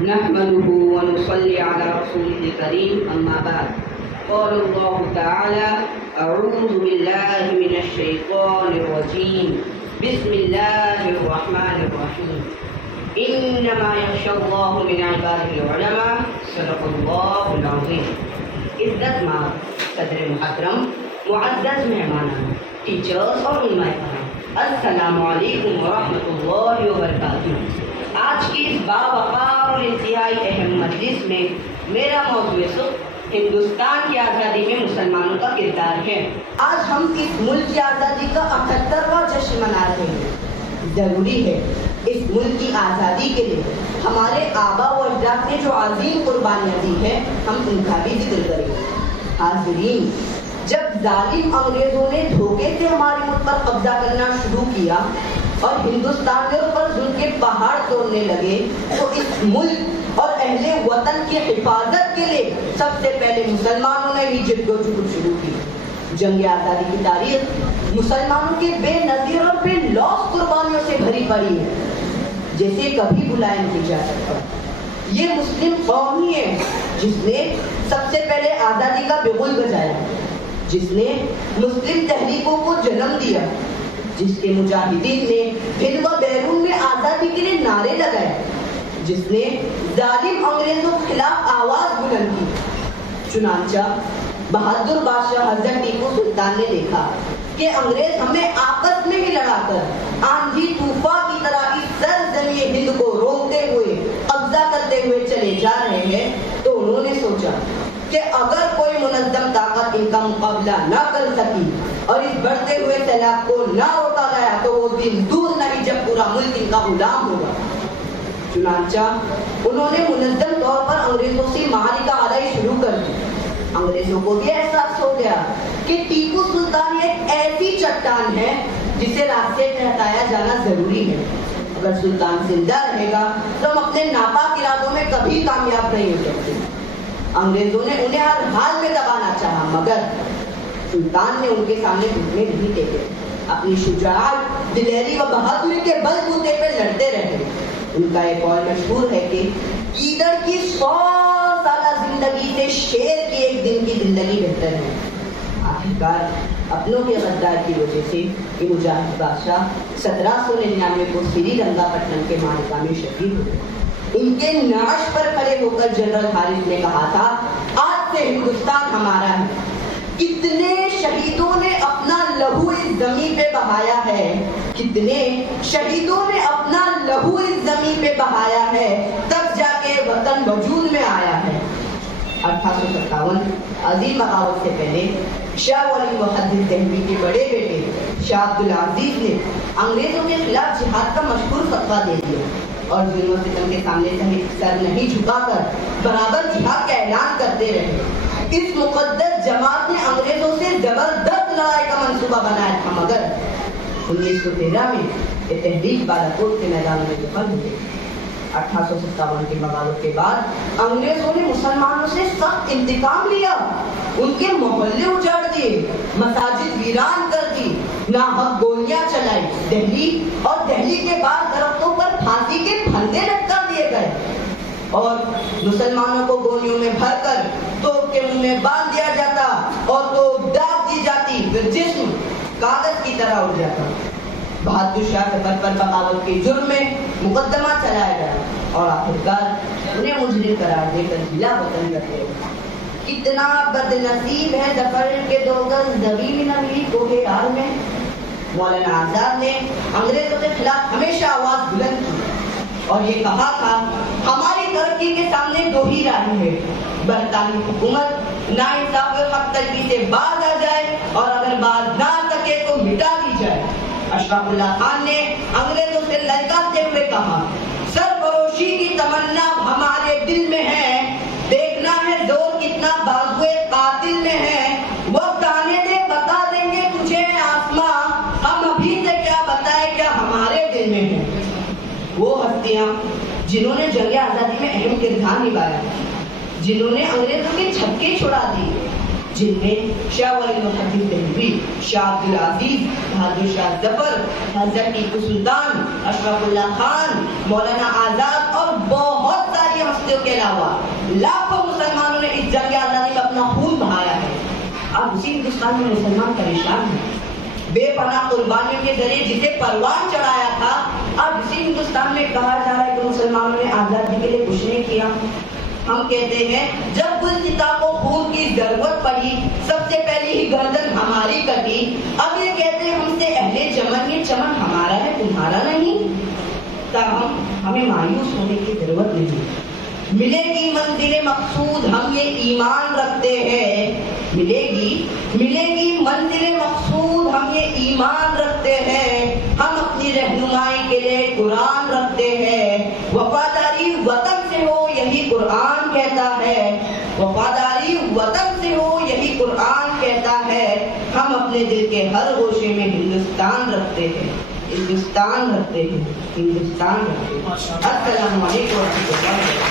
نحمده ونصلي على رسوله الكريم أما بعد. قال الله تعالى: أعوذ بالله من الشيطان الرجيم بسم الله الرحمن الرحيم إنما يخشى الله من عباده العلماء صدق الله العظيم. عزت مآب صدر محترم، معزز مہمان، ٹیچرز اور علماء کرام، السلام علیکم ورحمۃ اللہ وبرکاتہ. آج کی اس باوقار اور انتہائی اہم مجلس میں میرا موضوع ہندوستان کی آزادی میں مسلمانوں کا کردار ہے. آج ہم اس ملک کی آزادی کا 78واں جشن منا رہے ہیں. ضروری ہے اس ملک کی آزادی کے لیے ہمارے آبا و اجداد نے جو عظیم قربانیاں دی ہیں ہم ان کا بھی ذکر کریں. حاضرین، جب ظالم انگریزوں نے دھوکے سے ہمارے ملک پر قبضہ کرنا شروع کیا اور ہندوستانیوں پر ظلم کے پہاڑ توڑنے لگے تو اس ملک اور اہل وطن کی حفاظت کے لیے سب سے پہلے مسلمانوں نے ہی جدوجہد شروع کی. جنگ آزادی کی تاریخ مسلمانوں کے بے نظیر اور بے لوث قربانیوں سے بھری پڑی ہے جیسے کبھی بلایا نہیں جا سکتا. یہ مسلم قوم ہی ہے جس نے سب سے پہلے آزادی کا بغل بجایا، جس نے مسلم تحریکوں کو جنم دیا، جس کے مجاہدین نے ہند و بیرون میں آزادی کے لیے نعرے لگائے، جس نے ظالم انگریزوں کے خلاف آواز بلند کی. چنانچہ بہادر بادشاہ حضرت ٹیپو سلطان نے دیکھا کہ انگریز ہمیں آپس میں ہی لڑا کر آندھی طوفان کی طرح اس سرزمین ہند کو روکتے ہوئے قبضہ کرتے ہوئے چلے جا رہے ہیں، تو انہوں نے سوچا کہ اگر کوئی منظم طاقت ان کا مقابلہ نہ کر سکی اور اس بڑھتے ہوئے سیلاب کو نہ روکا گیا تو وہ دن دور نہیں جب پورا ملک ان کا غلام ہوگا. چنانچہ انہوں نے منظم طور پر انگریزوں سے معرکہ آرائی شروع کر دی. انگریزوں کو بھی احساس ہو گیا کہ ٹیپو سلطان ایک ایسی چٹان ہے جسے راستے سے ہٹایا جانا ضروری ہے. اگر سلطان زندہ رہے گا تو ہم اپنے ناپاک ارادوں میں کبھی کامیاب نہیں ہو سکتے. انگریزوں نے انہیں ہر حال میں دبانا چاہا مگر سلطان نے ان کے سامنے گھٹنے نہیں ٹیکے. اپنی شجاعت، دلیری و بہادری کے بل بوتے پہ لڑتے رہے. ان کا ایک قول مشہور ہے کہ گیدڑ کی 100 سالہ زندگی سے شیر کی ایک دن کی زندگی بہتر ہے. آخرکار اپنوں کے غدار کی وجہ سے یہ مجاہد بادشاہ 1799 کو سری رنگا پٹنم کے معرکہ میں شہید ہوئے. ان کے نعش پر کھڑے ہو کر جنرل حارث نے کہا تھا، آج سے ہندوستان ہمارا ہے. کتنے شہیدوں نے اپنا لہو اس زمین پہ بہایا ہے، کتنے شہیدوں نے اپنا لہو اس زمین پہ بہایا ہے، تب جا کے وطن وجود میں آیا ہے. 1857 عظیم بغاوت سے پہلے شاہ ولی محدث دہلوی کے بڑے بیٹے شاہ عبدالعزیز نے انگریزوں کے خلاف جہاد کا مشہور فتویٰ دے دیا اور ظلم و ستم کے سامنے سر نہیں جھکا کر برابر جہاد کا اعلان کرتے رہے. اس مقدس جماعت نے انگریزوں سے زبردست لڑائی کا منصوبہ بنایا تھا مگر 1913 میں یہ تحریک بالاکوٹ کے میدان میں دفن ہوئی. 1857 کی بغاوت کے بعد انگریزوں نے مسلمانوں سے سخت انتقام لیا. ان کے محلے اجاڑ دیے، مساجد ویران کر دی، ناحق گولیاں چلائی. دہلی اور دہلی کے بعد درختوں پر پھانسی کے پھندے لٹکا دیے گئے اور مسلمانوں کو گولیوں میں بھر کر توپ کے منہ میں باندھ دیا جاتا اور توپ داغ دی جاتی، پھر جسم کاغذ کی طرح اڑ جاتا. بہادر شاہ ظفر پر بغاوت کے جرم میں مقدمہ چلایا گیا اور آخرکار انہیں مجرم قرار دے کر ضلع وطن کر دیا. کتنا بد نصیب ہے ظفر کے 2 گز زمین نہ ملی کوہ ہار میں. مولانا آزاد نے انگریزوں کے خلاف ہمیشہ آواز بلند کی اور یہ کہا تھا، ہماری ترقی کے سامنے 2 ہی راہیں ہیں، برطانوی حکومت ناانصافی اور حق تلفی سے باز آ جائے اور اگر باز نہ آ سکے تو مٹا دی جائے. اشرف اللہ خان نے انگریزوں سے للکارتے ہوئے کہا، سرفروشی کی تمنا ہمارے دل میں ہے، دیکھنا ہے زور کتنا بازوئے قاتل میں ہے. وقت آنے دے بتا دیں گے تجھے آسماں، ہم ابھی سے کیا بتائے کیا ہمارے دل میں ہے. وہ ہستیاں جنہوں نے جنگ آزادی میں اہم کردار نبھایا، جنہوں نے انگریزوں کے چھکے چھڑا دیے، جن میں شاہ ولی محدث دہلوی، شاہ عبدالعزیز، بہادر شاہ ظفر، حضرت ٹیپو سلطان، اشرف اللہ خان، مولانا آزاد اور بہت ساری بھائیوں کے علاوہ لاکھوں مسلمانوں نے اس جنگ آزادی میں اپنا خون بہایا ہے. اب اسی ہندوستان میں مسلمان پریشان ہیں. بے پناہ قربانیوں کے ذریعے جسے پروان چڑھایا تھا، اب اسی ہندوستان میں کہا جا رہا ہے کہ مسلمانوں نے آزادی کے لیے کچھ نہیں کیا. ہم کہتے ہیں جب گلستہ کو خون کی ضرورت پڑی سب سے پہلی ہی گردن ہماری کٹی. اب یہ کہتے ہیں ہم سے اہل چمن، یہ چمن ہمارا ہے تمہارا نہیں. تاہم ہمیں مایوس ہونے کی ضرورت نہیں. ملے گی منزل مقصود ہم یہ ایمان رکھتے ہیں، ملے گی منزل مقصود ہم یہ ایمان رکھتے ہیں. ہم اپنی رہنمائی کے لیے قرآن رکھتے ہیں. وفاداری وطن سے ہو یہی قرآن کہتا ہے، وفاداری وطن سے ہو یہی قرآن کہتا ہے. ہم اپنے دل کے ہر گوشے میں ہندوستان رکھتے ہیں، ہندوستان رکھتے ہیں، ہندوستان رکھتے ہیں. السلام علیکم ورحمۃ اللہ.